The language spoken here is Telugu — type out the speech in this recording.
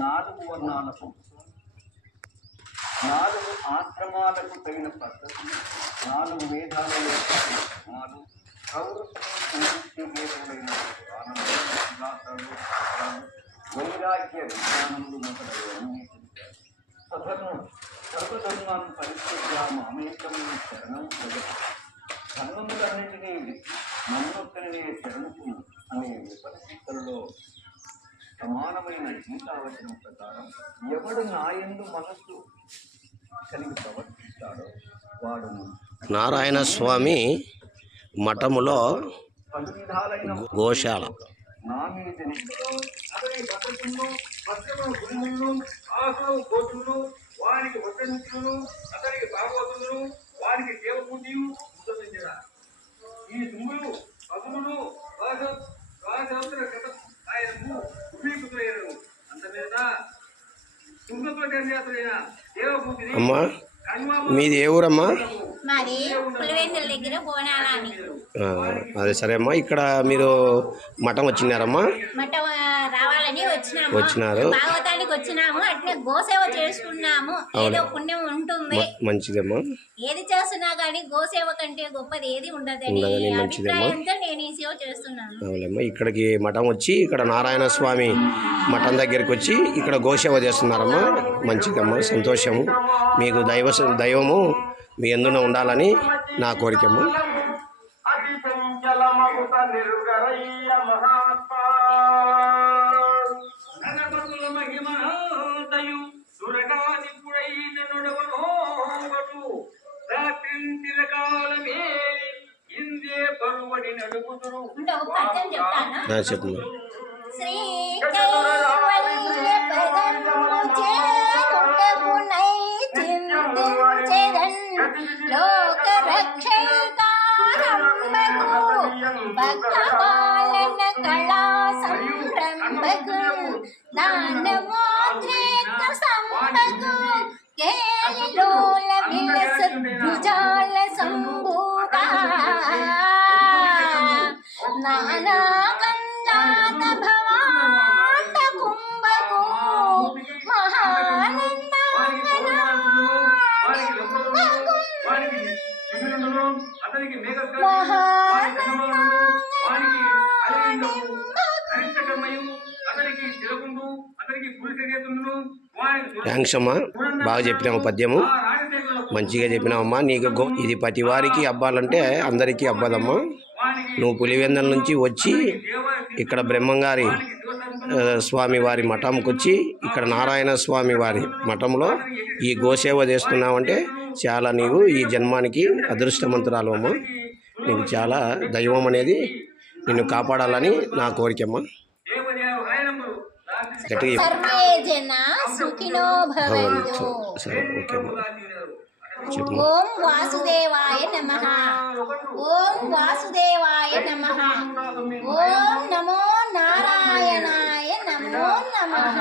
నాలుగు వర్ణాలకు 4 ఆశ్రమాలకు తగిన పద్ధతి 4 వేదాలలో వైరాగ్య విజ్ఞానములు మొదలైనవి సర్వధర్మాన్ని పరిస్థితిగా అమేకమైన శరణం జగత్ ధర్మములన్నింటినీ నమ్మొక్కనే శరణకు అనే ఉపనిషత్తులలో సమానమైన గీతావచనం ప్రకారం ఎవడు నాయందు మనస్సు కలిగి ప్రవర్తిస్తాడో వాడు నారాయణ స్వామి మఠములో గోశాల నా మీదని వారికి వసంతులు అతనికి భాగవతులు వారికి దేవపూజలు ఈ దుమ్ములు అదుములు రాజవంతుల కథ ఆయనకు ఉపయోగితులయ్యారు అంత మీద తుంగతో జన్యాతులైన దేవపూజని అమ్మా మీది ఏ ఊరమ్మా? మాది పులివెందుల దగ్గర బోనాలని. అదే సరే అమ్మా, ఇక్కడ మీరు మఠం వచ్చినారమ్మా? మఠం రావాలని వచ్చినారు. భాగవతానికి వచ్చినాము, అట్లే గోసేవ చేసుకున్నాము. ఏదో పుణ్యం ఉంటుంది. మంచిదమ్మా. ఏది చేస్తున్నా కానీ గోసేవ కంటే గొప్పది ఏది ఉండదని అభిప్రాయంతో నేను ఈ సేవ చేస్తున్నాను. అవునమ్మా, ఇక్కడికి మఠం వచ్చి ఇక్కడ నారాయణ స్వామి మఠం దగ్గరికి వచ్చి ఇక్కడ గోసేవ చేస్తున్నారమ్మా. మంచిదమ్మా, సంతోషము. మీకు దైవము మీ ఎందున ఉండాలని నా కోరికమ్మా. చెప్పు. భక్తపాలన కళా సంరంభకు దానమోద్రేక సంభకు కేళిలోల విలస భుజాల సంభూత నానా కందాత భవాండ కుంభకు థ్యాంక్స్ అమ్మా, బాగా చెప్పినాము, పద్యము మంచిగా చెప్పినావమ్మా. నీకు ఇది ప్రతి వారికి అబ్బాలంటే అందరికీ అబ్బదమ్మా. నువ్వు పులివెందుల నుంచి వచ్చి ఇక్కడ బ్రహ్మంగారి స్వామి వారి మఠంకి వచ్చి ఇక్కడ నారాయణ స్వామి వారి మఠంలో ఈ గోసేవ చేస్తున్నావంటే చాలా నీవు ఈ జన్మానికి అదృష్టవంతురాలు అమ్మా. నీకు చాలా దైవం అనేది నిన్ను కాపాడాలని నా కోరికమ్మా. సర్వే జన సుఖినో భవంతు. సరే, ఓకే అమ్మా. ఓం వాసుదేవాయ నమః. ఓం వాసుదేవాయ నమః. ఓం నమో నారాయణాయ నమో నమః.